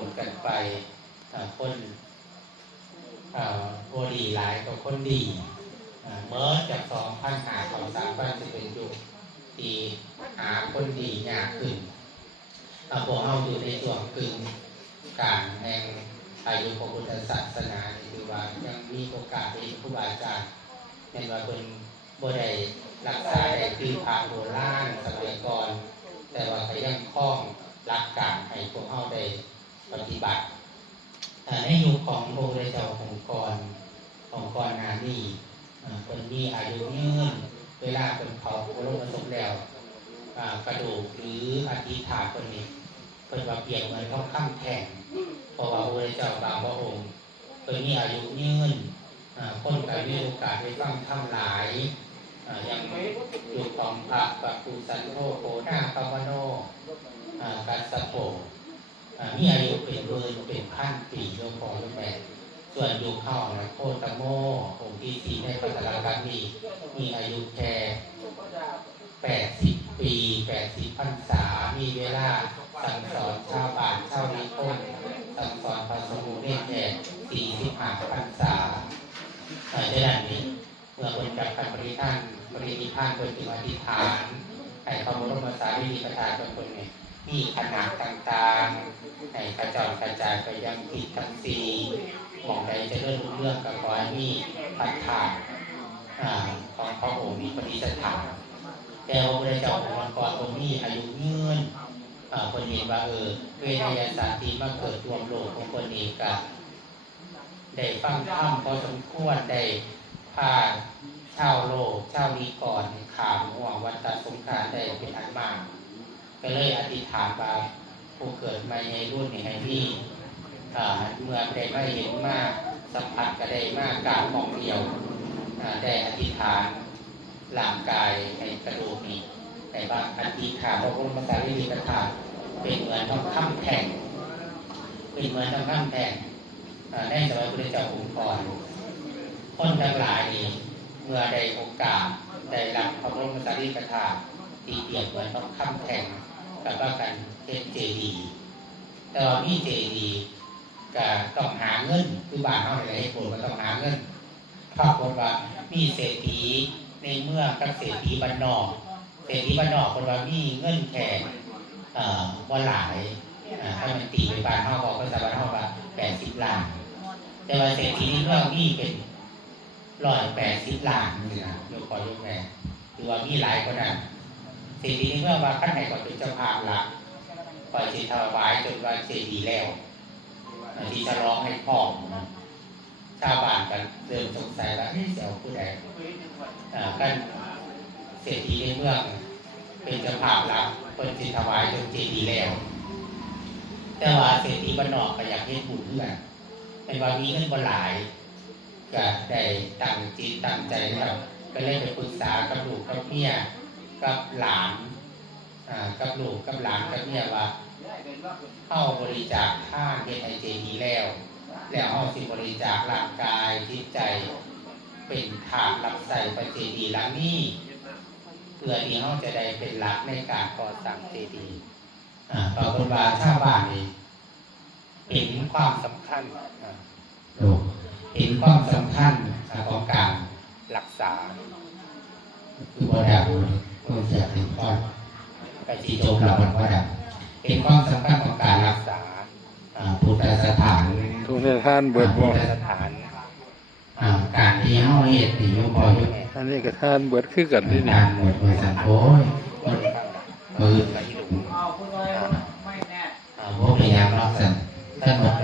นกันไปคนโอดีหลายกว่าคนดีเมื่อจาก2,000หาของ3,000จะเป็นอยู่ที่หาคนดียากขึ้นพวกเราอยู่ในช่วงกึ่งกลางแห่งอายุพระพุทธศาสนาคือว่ายังมีโอกาสเป็นครูบาอาจารย์เห็นว่าเป็นบ่ได้รักษาได้คือพระโบราณสมัยก่อนแต่ว่าก็ยังคล้องหลักการให้พวกเราได้ปฏิบัติในยุคของพระพุทธเจ้าองค์กรนานีคนมีอายุยืนเวลาเป็นเผาพระโลกสมแล้วกระดูกหรืออธิษฐานคนนี้เป็นว่าเปรียบเหมือนทองคำแท่งเพราะว่าพระพุทธเจ้าบางพระองค์เป็นมีอายุยืนคนก็มีโอกาสไปฟังธรรมหลายยังอยู่ของพระปกุสันโธโคนาคาวโนกัสสโภมีอายุเป็นหมื่นเป็นพันปีโยมพ่อโยมแม่ส่วนอยู่เข้านะโคตโมองค์ที่4ในพระตรัสมีอายุแค่80 ปี80 พรรษามีเวลาสั่งสอนชาวบ้านชาวนิคมสั่งสอนพระสมุเนรแค่45 พรรษาดังนั้นนี้เมื่อคนจับการปรินิพพานคนถึงอธิษฐานให้พระบรมสารีริกธาตุคนนี้มีขนาดต่างๆให้กระจายไปยังทิศทั้ง4หม่องใดจะเรื่องก็ขอให้มีพัฒนาของพระองค์มีปฏิสถานแต่พระพุทธเจ้าองค์ก่อนองค์นี้อายุยืนคนเห็นว่าเวทยาศาสตร์ที่มาเกิดรวมโลกของคนนี้ก็ได้ฟังธรรมพอสมควรได้พาชาวโลกชาวนิกรขามห่วงวัฏสงสารได้เป็นอันมากก็เลยอธิษฐานว่าผู้เกิดมาในรุ่นนี้ให้มีเมื่อได้มาเห็นมากสัมผัสก็ได้มากกราบมองเดียวได้อธิษฐานร่างกายในกระดูกนี้ในบางอธิษฐานพระบรมสารีริกธาตุเป็นเหมือนทองคำแท่งเป็นเหมือนทองคำแท่งในสมัยพระพุทธเจ้าองค์ก่อนคนทั้งหลายนี้เมื่อได้โอกาสได้รับพระบรมสารีริกธาตุที่เปรียบเหมือนทองคำแท่งกับว่ากันเป็นเจดีย์แต่ว่ามีเจดีย์ก็ต้องหาเงินคือบ้านเฮาอะไรให้โปรดก็ต้องหาเงินปรากฏว่ามีเศรษฐีในเมืองกับเศรษฐีบ้านนอกคนว่ามีเงินแค่บ่หลายถ้ามันตีไปบ้านเฮาบอกก็จะบ้านเฮาว่า80 ล้านแต่ว่าเศรษฐีในเมืองมีเป็น180 ล้านนี่นะยกขอยกแม่คือว่ามีหลายกว่านั้นเศรษฐีในเมืองว่าขั้นไหนก่อนเป็นเจ้าภาพละปล่อยสิถวายจนว่าเจดีย์แล้วที่จะร้องให้พ่อชาวบ้านกันเริ่มสงสัยว่าเจ้าผู้ใดกันเศรษฐีในเมืองเป็นเจ้าภาพรับเป็นสิถวายจนเจดีย์แล้วแต่ว่าเศรษฐีบ้านนอกก็อยากให้บุญเพื่อนเป็นว่ามีเงินบ่หลายก็ได้ตั้งจิตตั้งใจแล้วก็เลยไปปรึกษากับลูกกับเมียกับหลานกับลูกกับหลานกับเมียว่าเข้าบริจาคทานเฮ็ดให้เจดีย์แล้วเฮาสิบริจาคร่างกายจิตใจเป็นฐานรับใส่พระเจดีย์หลังนี้เพื่อที่เฮาจะได้เป็นหลักในการก่อสร้างเจดีย์ปรากฏว่าชาวบ้านนี่เห็นความสำคัญของการรักษาคือบ่ได้ผู้เสียถึงก่อนไปสิจบแล้วมันบ่ได้เห็นความสำคัญของการรักษาพุทธสถานเบิดบ่สถานการที่เฮาเฮ็ดนี่อยู่พออยู่อันนี้ก็ทานเบิดคือกันนี่นี่หมดบริษัทโอ้ยบ่เป็นหยังเนาะซั่นท่านหมด